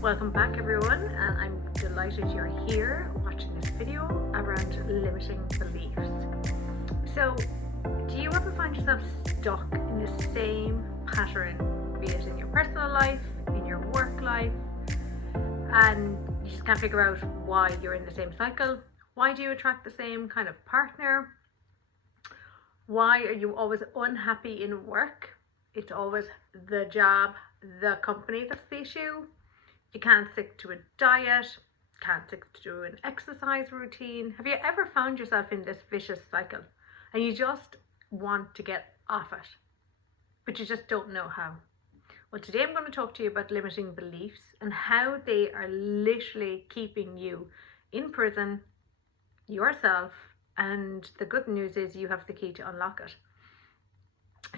Welcome back everyone, and I'm delighted you're here watching this video around limiting beliefs. So, do you ever find yourself stuck in the same pattern, be it in your personal life, in your work life, and you just can't figure out why you're in the same cycle? Why do you attract the same kind of partner? Why are you always unhappy in work? It's always the job, the company that's the issue. You can't stick to a diet, can't stick to an exercise routine. Have you ever found yourself in this vicious cycle and you just want to get off it, but you just don't know how? Well, today I'm going to talk to you about limiting beliefs and how they are literally keeping you in prison, yourself, and the good news is you have the key to unlock it.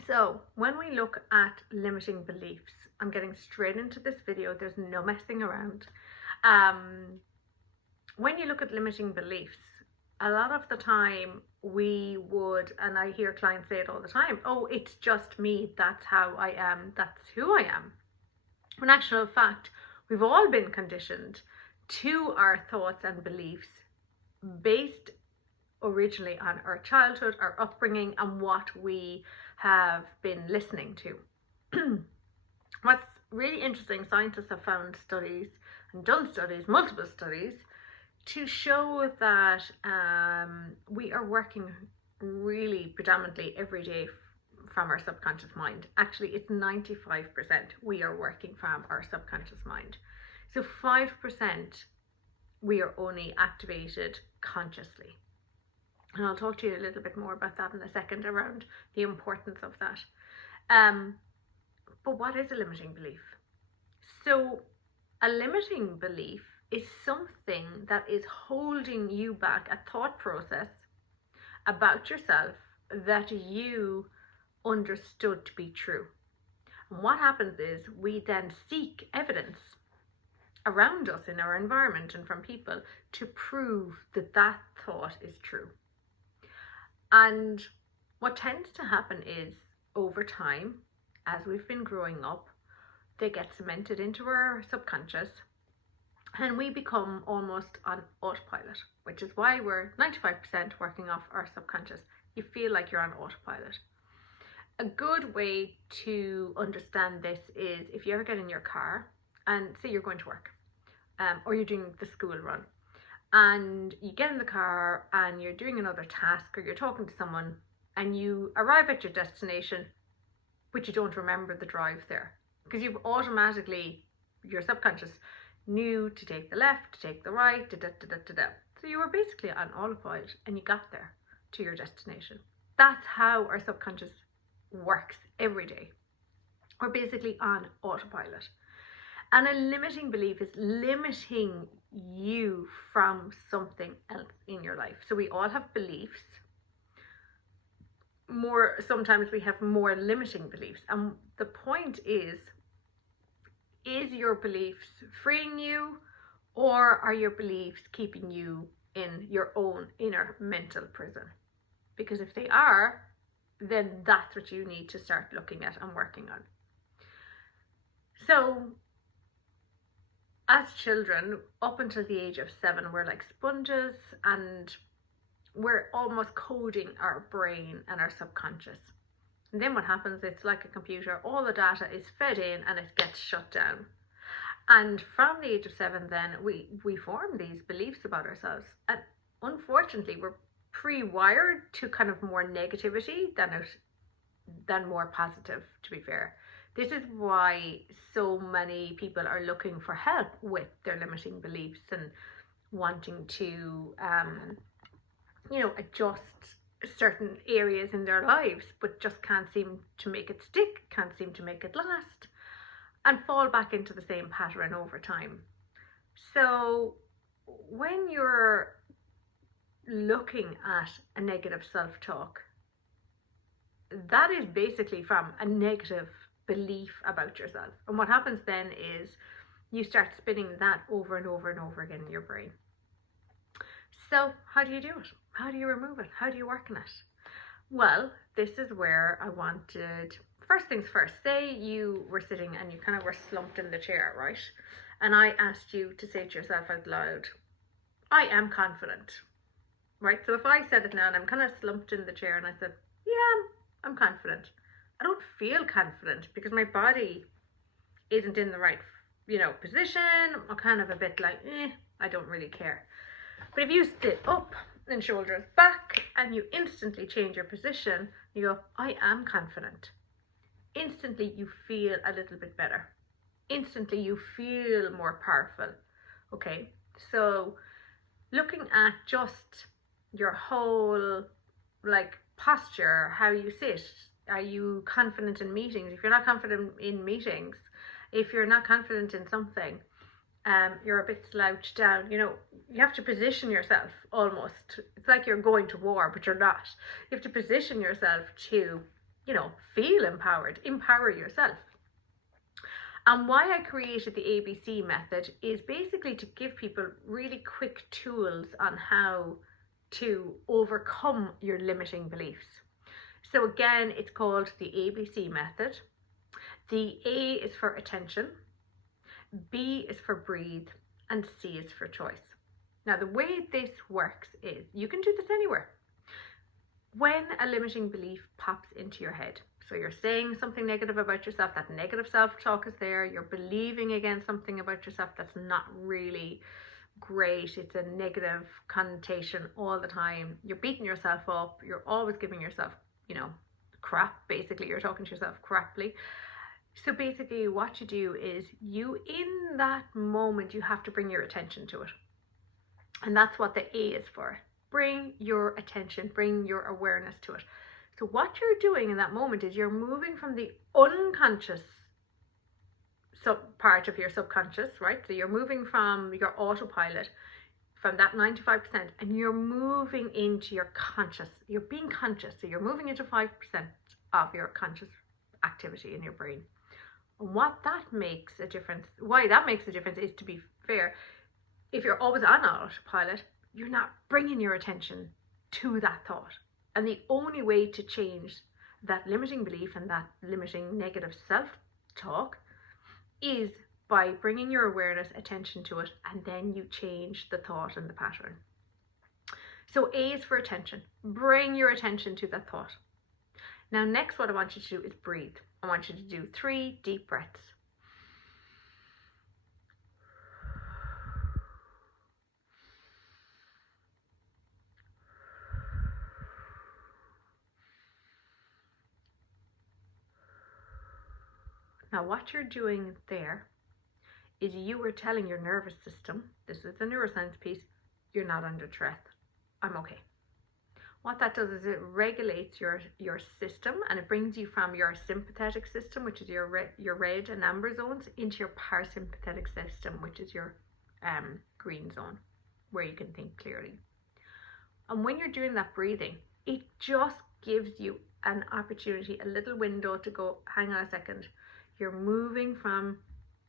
So when we look at limiting beliefs, I'm getting straight into this video, there's no messing around. When you look at limiting beliefs, a lot of the time we would, and I hear clients say it all the time, oh, it's just me, that's how I am, that's who I am. In actual fact, we've all been conditioned to our thoughts and beliefs based originally on our childhood, our upbringing, and what we have been listening to. What's really interesting, scientists have found studies and done studies, multiple studies, to show that we are working really predominantly every day from our subconscious mind. Actually, it's 95% we are working from our subconscious mind. So 5% we are only activated consciously. And I'll talk to you a little bit more about that in a second around the importance of that. But what is a limiting belief? So a limiting belief is something that is holding you back, a thought process about yourself that you understood to be true. And what happens is we then seek evidence around us in our environment and from people to prove that that thought is true. And what tends to happen is over time, as we've been growing up, they get cemented into our subconscious and we become almost on autopilot, which is why we're 95% working off our subconscious. You feel like you're on autopilot. A good way to understand this is if you ever get in your car and say you're going to work or you're doing the school run, and you get in the car and you're doing another task or you're talking to someone and you arrive at your destination, but you don't remember the drive there because you've automatically, your subconscious knew to take the left, to take the right, So you were basically on autopilot and you got there to your destination. That's how our subconscious works every day. We're basically on autopilot. And a limiting belief is limiting you from something else in your life. So we all have beliefs. Sometimes we have more limiting beliefs. And the point is your beliefs freeing you, or are your beliefs keeping you in your own inner mental prison? Because if they are, then that's what you need to start looking at and working on. So as children, up until the age of 7, we're like sponges and we're almost coding our brain and our subconscious. And then what happens, it's like a computer, all the data is fed in and it gets shut down. And from the age of 7 then, we form these beliefs about ourselves. And unfortunately, we're pre-wired to kind of more negativity than more positive, to be fair. This is why so many people are looking for help with their limiting beliefs and wanting to, adjust certain areas in their lives, but just can't seem to make it stick, can't seem to make it last, and fall back into the same pattern over time. So when you're looking at a negative self-talk, that is basically from a negative belief about yourself. And what happens then is you start spinning that over and over and over again in your brain. So how do you do it? How do you remove it? How do you work on it? Well, this is where I wanted first things first, say you were sitting and you kind of were slumped in the chair, right? And I asked you to say to yourself out loud, I am confident, right? So if I said it now and I'm kind of slumped in the chair and I said, yeah, I'm confident. I don't feel confident because my body isn't in the right, position. I'm kind of a bit like, I don't really care. But if you sit up and shoulders back and you instantly change your position, you go, I am confident. Instantly you feel a little bit better. Instantly you feel more powerful. Okay, so looking at just your whole posture, how you sit, are you confident in meetings? If you're not confident in meetings, if you're not confident in something, you're a bit slouched down, you have to position yourself almost. It's like you're going to war, but you're not. You have to position yourself to, feel empowered, empower yourself. And why I created the ABC method is basically to give people really quick tools on how to overcome your limiting beliefs. So again, it's called the ABC method. The A is for attention, B is for breathe, and C is for choice. Now, the way this works is you can do this anywhere. When a limiting belief pops into your head, so you're saying something negative about yourself, that negative self-talk is there, you're believing again something about yourself that's not really great, it's a negative connotation all the time, you're beating yourself up, you're always giving yourself, crap, basically, you're talking to yourself crappily. So basically what you do is in that moment, you have to bring your attention to it. And that's what the A is for. Bring your attention, bring your awareness to it. So what you're doing in that moment is you're moving from the unconscious part of your subconscious, right? So you're moving from your autopilot, from that 95%, and you're moving into your conscious. You're being conscious. So you're moving into 5% of your conscious activity in your brain. And what that makes a difference, why that makes a difference is, to be fair, if you're always on autopilot, you're not bringing your attention to that thought. And the only way to change that limiting belief and that limiting negative self-talk is by bringing your awareness, attention to it, and then you change the thought and the pattern. So A is for attention. Bring your attention to that thought. Now next, what I want you to do is breathe. I want you to do 3 deep breaths. Now what you're doing there is you are telling your nervous system, this is the neuroscience piece, you're not under threat. I'm okay. What that does is it regulates your system, and it brings you from your sympathetic system, which is your red and amber zones, into your parasympathetic system, which is your green zone, where you can think clearly. And when you're doing that breathing, it just gives you an opportunity, a little window to go, hang on a second, you're moving from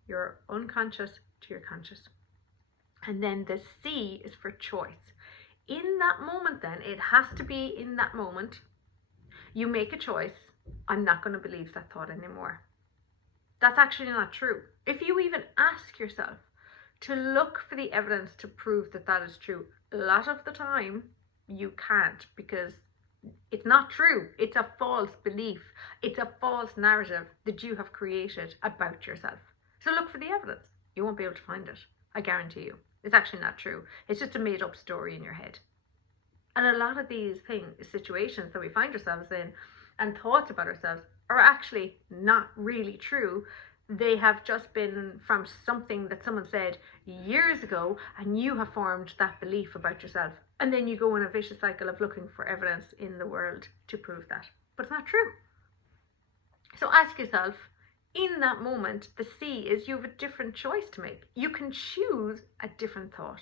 your unconscious to your conscious. And then the C is for choice. In that moment then, it has to be in that moment, you make a choice, I'm not going to believe that thought anymore. That's actually not true. If you even ask yourself to look for the evidence to prove that that is true, a lot of the time you can't, because it's not true. It's a false belief. It's a false narrative that you have created about yourself. So look for the evidence. You won't be able to find it. I guarantee you. It's actually not true. It's just a made up story in your head. And a lot of these situations that we find ourselves in and thoughts about ourselves are actually not really true. They have just been from something that someone said years ago, and you have formed that belief about yourself. And then you go in a vicious cycle of looking for evidence in the world to prove that. But it's not true. So ask yourself, in that moment, the C is you have a different choice to make. You can choose a different thought.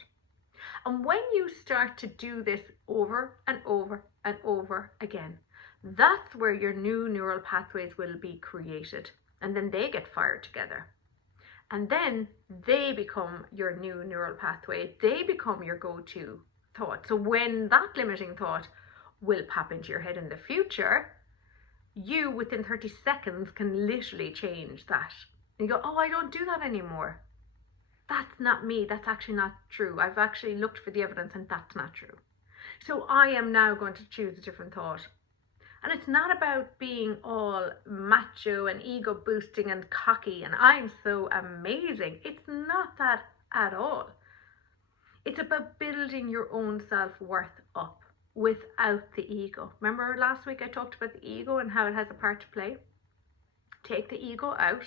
And when you start to do this over and over and over again, that's where your new neural pathways will be created. And then they get fired together. And then they become your new neural pathway. They become your go-to thought. So when that limiting thought will pop into your head in the future, you within 30 seconds can literally change that. And you go, oh, I don't do that anymore. That's not me. That's actually not true. I've actually looked for the evidence and that's not true. So I am now going to choose a different thought. And it's not about being all macho and ego boosting and cocky and I'm so amazing. It's not that at all. It's about building your own self-worth up without the ego. Remember last week I talked about the ego and how it has a part to play? Take the ego out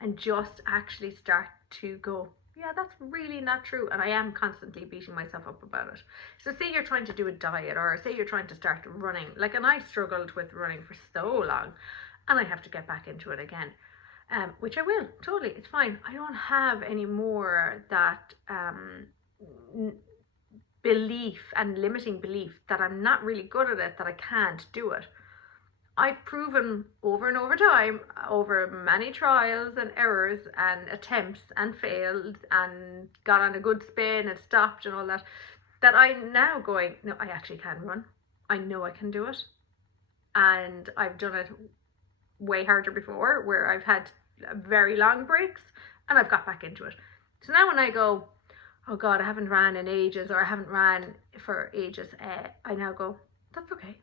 and just actually start to go, yeah, that's really not true. And I am constantly beating myself up about it. So say you're trying to do a diet or say you're trying to start running. Like, and I struggled with running for so long and I have to get back into it again. Which I will, totally, it's fine. I don't have any more that belief and limiting belief that I'm not really good at it, that I can't do it. I've proven over and over time, over many trials and errors and attempts and failed and got on a good spin and stopped and all that, that I'm now going, no, I actually can run. I know I can do it. And I've done it way harder before where I've had very long breaks and I've got back into it. So now when I go, oh God, I haven't ran in ages or I haven't ran for ages, I now go, that's okay.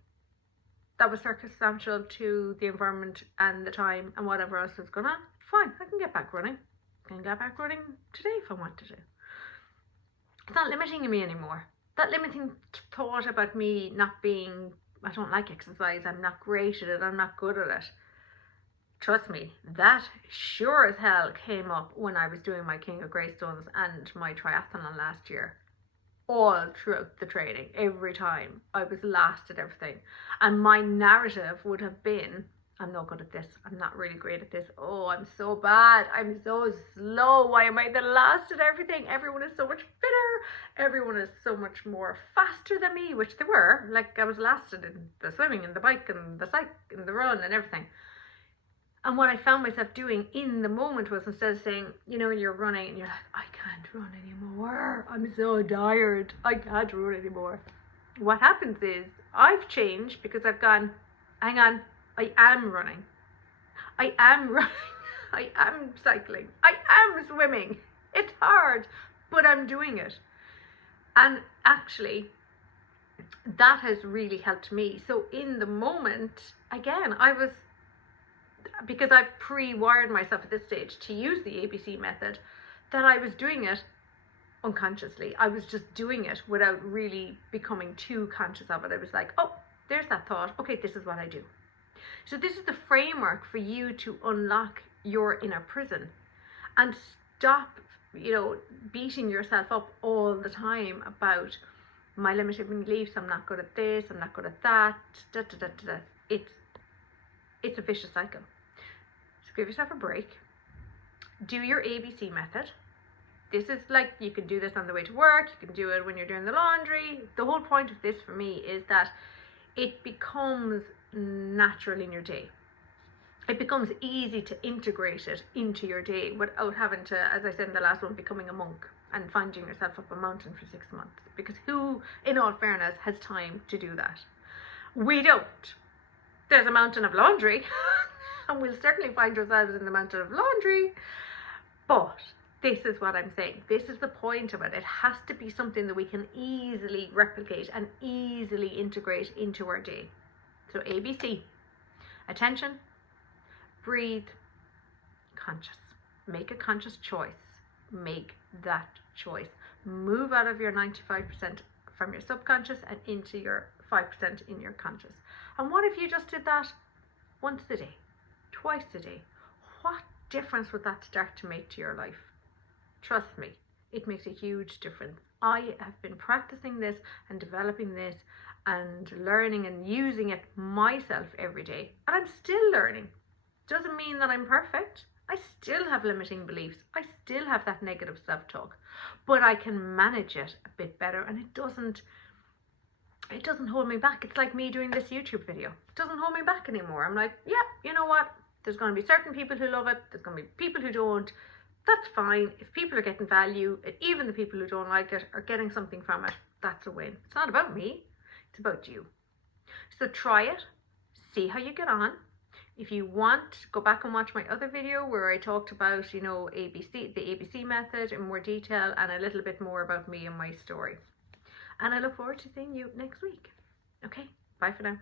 That was circumstantial to the environment and the time and whatever else was going on. Fine, I can get back running. I can get back running today if I wanted to. It's not limiting me anymore. That limiting thought about me not being, I don't like exercise, I'm not great at it, I'm not good at it. Trust me, that sure as hell came up when I was doing my King of Greystones and my triathlon last year. All throughout the training, every time I was last at everything. And my narrative would have been, I'm not good at this, I'm not really great at this, oh, I'm so bad, I'm so slow, why am I the last at everything? Everyone is so much fitter, everyone is so much more faster than me, which they were. Like, I was last in the swimming and the bike and the cycle and the run and everything. And what I found myself doing in the moment was, instead of saying, you know, when you're running and you're like, I can't run anymore, I'm so tired, I can't run anymore. What happens is I've changed because I've gone, hang on, I am running. I am running. I am cycling. I am swimming. It's hard, but I'm doing it. And actually, that has really helped me. So in the moment, again, I was, because I've pre-wired myself at this stage to use the ABC method, that I was doing it unconsciously. I was just doing it without really becoming too conscious of it. I was like, oh, there's that thought. Okay, this is what I do. So this is the framework for you to unlock your inner prison and stop, you know, beating yourself up all the time about my limiting beliefs. I'm not good at this. I'm not good at that. Da, da, da, da, da. It's a vicious cycle. So give yourself a break. Do your ABC method. This is like, you can do this on the way to work. You can do it when you're doing the laundry. The whole point of this for me is that it becomes natural in your day. It becomes easy to integrate it into your day without having to, as I said in the last one, becoming a monk and finding yourself up a mountain for 6 months. Because who, in all fairness, has time to do that? We don't. There's a mountain of laundry and we'll certainly find ourselves in the mountain of laundry, but this is what I'm saying. This is the point of it. It has to be something that we can easily replicate and easily integrate into our day. So ABC, attention, breathe, conscious. Make a conscious choice. Make that choice. Move out of your 95% from your subconscious and into your 5% in your conscious. And what if you just did that once a day, twice a day? What difference would that start to make to your life? Trust me, it makes a huge difference. I have been practicing this and developing this and learning and using it myself every day. And I'm still learning. Doesn't mean that I'm perfect. I still have limiting beliefs. I still have that negative self-talk. But I can manage it a bit better, and it doesn't hold me back. It's like me doing this YouTube video. It doesn't hold me back anymore. I'm like, yeah, you know what? There's going to be certain people who love it. There's going to be people who don't. That's fine. If people are getting value, even the people who don't like it are getting something from it, that's a win. It's not about me. It's about you. So try it. see how you get on. If you want, go back and watch my other video where I talked about, you know, the ABC method in more detail and a little bit more about me and my story. And I look forward to seeing you next week. Okay, bye for now.